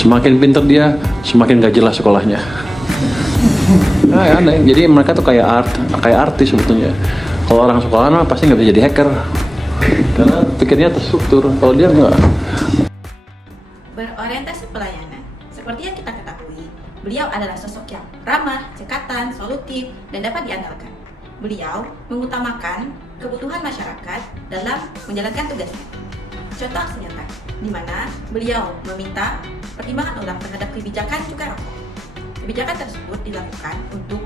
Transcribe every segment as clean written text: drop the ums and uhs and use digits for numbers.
Semakin pinter dia, semakin gak jelas sekolahnya. Nah, aneh. Jadi mereka tuh kayak artis sebetulnya. Kalau orang sekolah mah pasti nggak bisa jadi hacker, karena pikirnya terstruktur. Kalau dia enggak. Berorientasi pelayanan. Seperti yang kita ketahui, beliau adalah sosok yang ramah, cekatan, solutif, dan dapat diandalkan. Beliau mengutamakan kebutuhan masyarakat dalam menjalankan tugasnya. Contoh aksi nyata, di mana beliau meminta pertimbangan ulang terhadap kebijakan cukai rokok. Kebijakan tersebut dilakukan untuk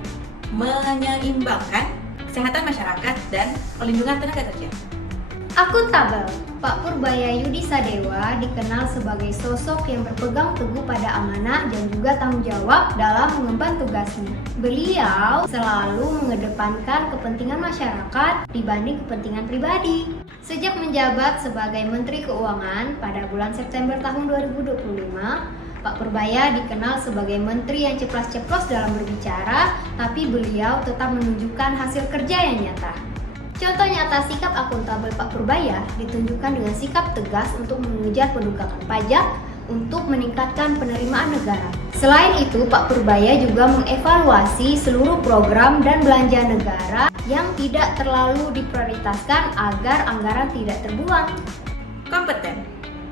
menyeimbangkan kesehatan masyarakat dan perlindungan tenaga kerja. Akuntabel, Pak Purbaya Yudi Sadewa dikenal sebagai sosok yang berpegang teguh pada amanah dan juga tanggung jawab dalam mengemban tugasnya. Beliau selalu mengedepankan kepentingan masyarakat dibanding kepentingan pribadi. Sejak menjabat sebagai Menteri Keuangan pada bulan September tahun 2025, Pak Purbaya dikenal sebagai menteri yang ceplas-ceplos dalam berbicara, tapi beliau tetap menunjukkan hasil kerja yang nyata. Contoh nyata sikap akuntabel Pak Purbaya ditunjukkan dengan sikap tegas untuk mengejar penunggakan pajak untuk meningkatkan penerimaan negara. Selain itu, Pak Purbaya juga mengevaluasi seluruh program dan belanja negara yang tidak terlalu diprioritaskan agar anggaran tidak terbuang. Kompeten.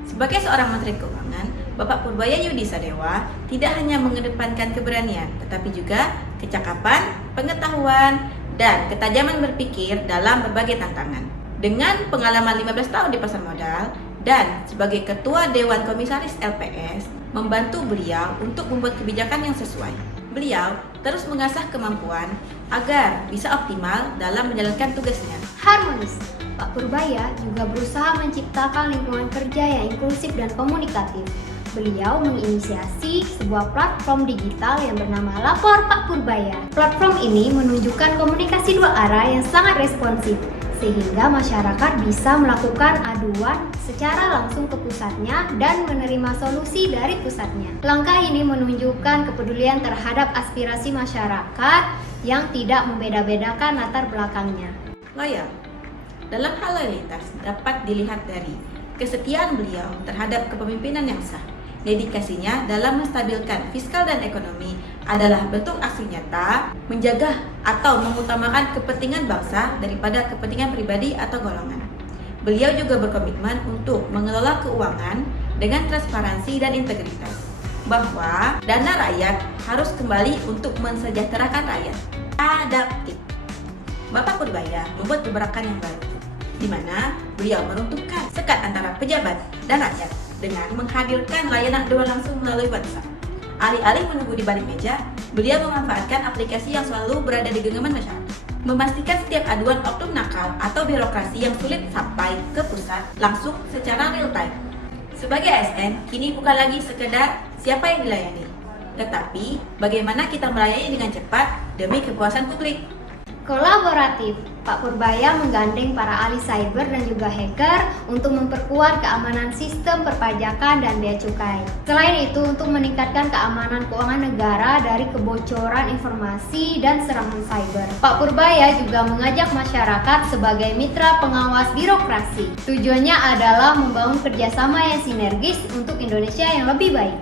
Sebagai seorang Menteri Keuangan, Bapak Purbaya Yudi Sadewa tidak hanya mengedepankan keberanian, tetapi juga kecakapan, pengetahuan, dan ketajaman berpikir dalam berbagai tantangan. Dengan pengalaman 15 tahun di pasar modal dan sebagai Ketua Dewan Komisaris LPS, membantu beliau untuk membuat kebijakan yang sesuai. Beliau terus mengasah kemampuan agar bisa optimal dalam menjalankan tugasnya. Harmonis. Pak Purbaya juga berusaha menciptakan lingkungan kerja yang inklusif dan komunikatif. Beliau menginisiasi sebuah platform digital yang bernama Lapor Pak Purbaya. Platform ini menunjukkan komunikasi dua arah yang sangat responsif, sehingga masyarakat bisa melakukan aduan secara langsung ke pusatnya dan menerima solusi dari pusatnya. Langkah ini menunjukkan kepedulian terhadap aspirasi masyarakat yang tidak membeda-bedakan latar belakangnya. Loyal. Dalam hal loyalitas dapat dilihat dari kesetiaan beliau terhadap kepemimpinan yang sah. Dedikasinya dalam menstabilkan fiskal dan ekonomi adalah bentuk aksi nyata menjaga atau mengutamakan kepentingan bangsa daripada kepentingan pribadi atau golongan. Beliau juga berkomitmen untuk mengelola keuangan dengan transparansi dan integritas, bahwa dana rakyat harus kembali untuk mensejahterakan rakyat. Adaptif. Bapak Purbaya membuat gebrakan yang baru, di mana beliau meruntuhkan sekat antara pejabat dan rakyat dengan menghadirkan layanan doa langsung melalui WhatsApp. Alih-alih menunggu di balik meja, beliau memanfaatkan aplikasi yang selalu berada di genggaman masyarakat. Memastikan setiap aduan oknum nakal atau birokrasi yang sulit sampai ke pusat langsung secara real time. Sebagai ASN, kini bukan lagi sekedar siapa yang dilayani, tetapi bagaimana kita melayani dengan cepat demi kepuasan publik. Kolaboratif, Pak Purbaya menggandeng para ahli cyber dan juga hacker untuk memperkuat keamanan sistem perpajakan dan bea cukai. Selain itu, untuk meningkatkan keamanan keuangan negara dari kebocoran informasi dan serangan cyber. Pak Purbaya juga mengajak masyarakat sebagai mitra pengawas birokrasi. Tujuannya adalah membangun kerjasama yang sinergis untuk Indonesia yang lebih baik.